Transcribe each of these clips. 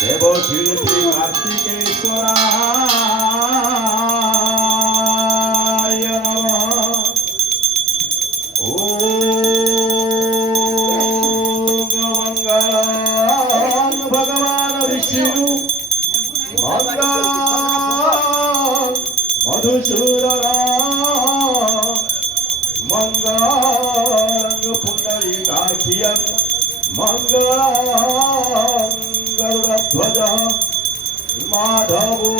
देव श्री श्री कार्तिकेश्वराय नमः। ओम मंगलम भगवान विष्णु मंगलम मधुसूदन मंगलम पुंडरीकाक्षियं मंगलम गरुड़ध्वज माधवो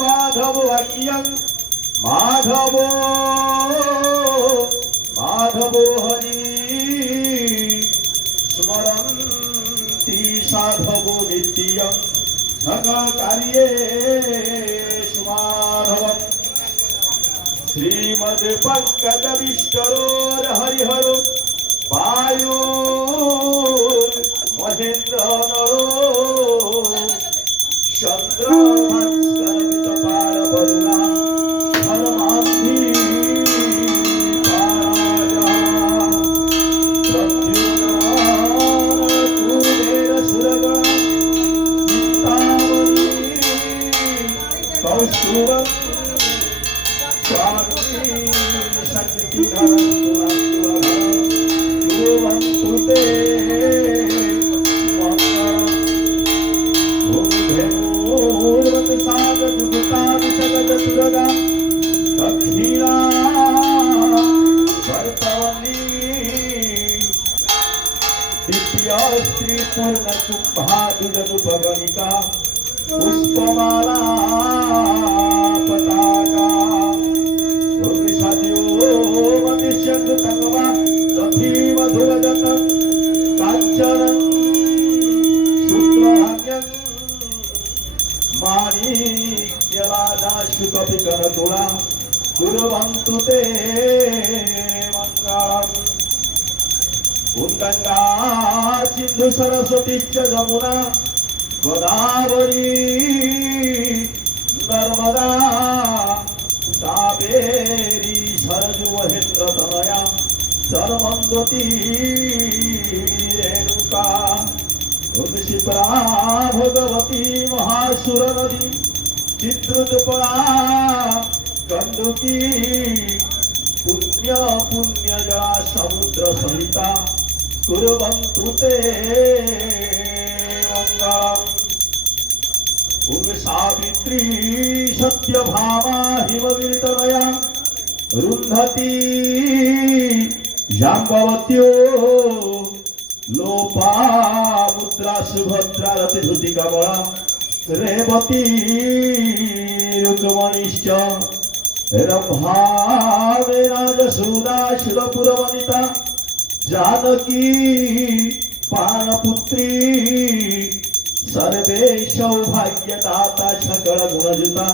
माधववाक्यं माधवो माधवो हरि स्मरन्ति साधवो नित्यं सकलकार्येषु माधवम्। श्रीमद् पंकज विष्णुर हरिहरो वायु महेन्द्र चंद्र भास्कर पार वरुणा हनुमान्धि कुबेर सुरगण चिंतामणि कौस्तुभ स्वामी शक्ति दक्षिणा भरतवली द्वितीय स्त्री पूर्ण कुंभादुपगणिका पुष्पमाला पताका भूमिषाद्यो मतिशंतंगमा तथी मधुरजत कांचनं शुक्लहान्यं माणिक्यवादा शुकपिकरतुला कुर्वन्तु ते मङ्गलम्। गंगा सिंधु सरस्वती च यमुना गोदावरी नर्मदा कावेरी सरजू महेन्द्र तनया सरस्वती रेणुका शिप्रा भगवती महासुर नदी चित्रदुपरा कंदुकी पुण्य पुण्य जला समुद्र सहिता कुर्वन्तु ते मंगलम्। ओम सावित्री सत्यभामा हिमगिरितनया रुन्धती जाम्बवत्यो लोपा मुद्रा सुभद्रा रतिधुति कमला रेवती रुक्मणीश्च रंभा मेराजसूदा शुरपुरवनिता जानकी प्राणपुत्री सर्वे सौभाग्यदाता सकल गुणयुता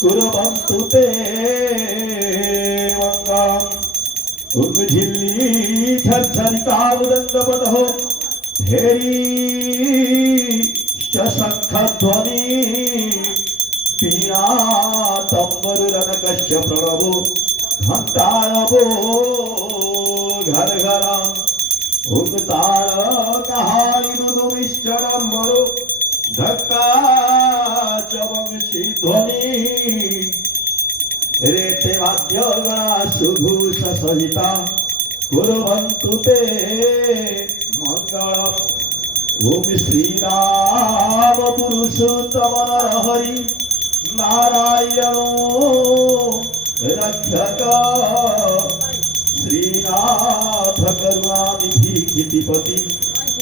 कुर्वन्तु ते मंगलम्। झिल्ली झरझरिका मृदंगपदो भेरी शंखध्वनि वीणा तंबुरनकश्च प्रणवो घंटारवो घर घर तार कहानी मधुमिश्चरंबरो धक्का चवंशी ध्वनि रेते वाद्यगणा सुभूष सहिता कुर्वन्तु ते मंगलम्। ओम श्रीराम पुरुषोत्तम हरि नारायणो रक्षक श्रीनाथ करुणानिधि खितिपति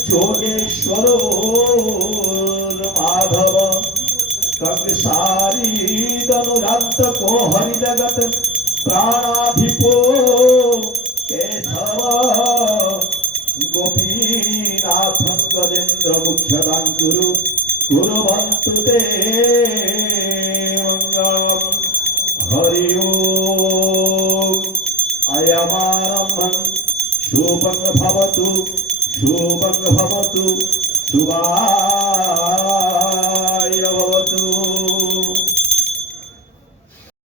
जोगेश्वरो माधव कंसारी दनुदांत को हरि जगत प्राणाधिपो केशव गोपीनाथं गजेन्द्र मुख्यदां कुरु कुर्वन्तु ते मंगलम्। हरि ओम अयमारम्भं शुभं भवतु शुभाय